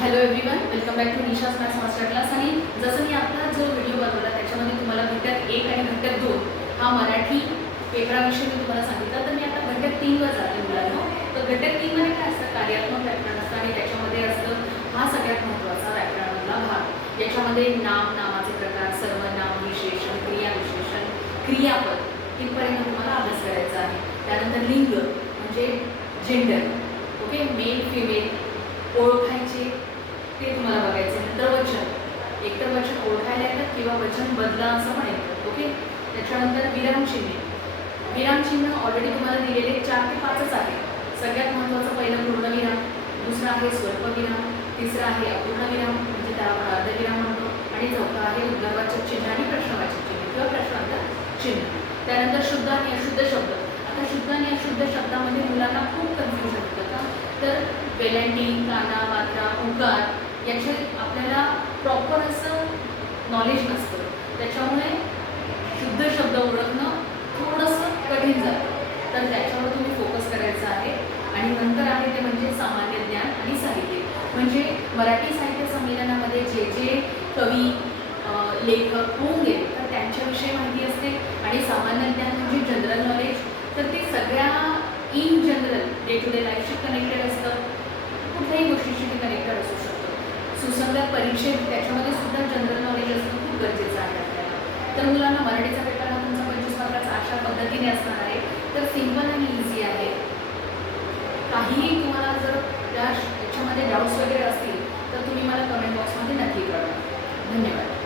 Hello everyone, welcome back to Nisha's maths master class. आणि जसं मी आता जो व्हिडिओ बनवला त्याच्यामध्ये तुम्हाला घटक 1 आणि घटक 2 हा मराठी पेपराविषयी मी तुम्हाला सांगितलं. तर मी आता घटक 3 वर जाते मुलांना. तर घटक 3 मध्ये काय असतं, कार्यात्मक व्याकरण असतं आणि त्याच्यामध्ये असतं हा सगळ्यात महत्त्वाचा व्याकरणातला भाग. याच्यामध्ये नाम, नामाचे प्रकार, सर्वनाम, विशेषण, क्रियाविशेषण, क्रियापद इथपर्यंत तुम्हाला अभ्यास करायचा आहे. त्यानंतर लिंग म्हणजे जेंडर, ओके, मेल फिमेल ओळखायचे ते तुम्हाला बघायचे. नंतर वचन, एकतर वचन ओळखायला येतात किंवा वचन बदला असं पण येतं, ओके. त्याच्यानंतर विरामचिन्हे. विरामचिन्ह ऑलरेडी तुम्हाला दिलेले 4 ते 5च आहे. सगळ्यात महत्त्वाचं पहिलं पूर्णविराम, दुसरं आहे स्वल्पविराम, तिसरं आहे अपूर्णविराम म्हणजे त्याला आपण अर्धविराम म्हणतो, आणि चौथा आहे उद्गारवाचक चिन्ह आणि प्रश्नवाचक चिन्ह किंवा प्रश्नार्थक चिन्ह. त्यानंतर शुद्ध आणि अशुद्ध शब्द. आता शुद्ध आणि अशुद्ध शब्दामध्ये मुलांना खूप कन्फ्युजन होतं का, तर वेलांटी, काना, मात्रा, उकार याचे आपल्याला प्रॉपर असं नॉलेज नसतं. त्याच्यामुळे शुद्ध शब्द ओळखणं थोडंसं कठीण जातं. तर त्याच्यावर तुम्ही फोकस करायचं आहे. आणि नंतर आहे ते म्हणजे सामान्य ज्ञान आणि साहित्य. म्हणजे मराठी साहित्य संमेलनामध्ये जे जे कवी, लेखक होऊन गेले तर त्यांच्याविषयी माहिती असते. आणि सामान्य ज्ञान म्हणजे जनरल नॉलेज. तर ते सगळ्या in general day to day लाईफशी कनेक्टेड असतं. कुठल्याही गोष्टीशी ते कनेक्टेड असू शकतं. सुसंगत परीक्षेत त्याच्यामध्ये सुद्धा जनरल नॉलेज असणं खूप गरजेचं आहे आपल्याला. तर मुलांना मराठीचा पेपर हा तुमचा 25 मार्काचा अशा पद्धतीने असणार आहे. तर सिम्पल आणि इझी आहे. काहीही तुम्हाला जर याच्यामध्ये डाऊट्स वगैरे असतील तर तुम्ही मला कमेंट बॉक्समध्ये नक्की कळवा. धन्यवाद.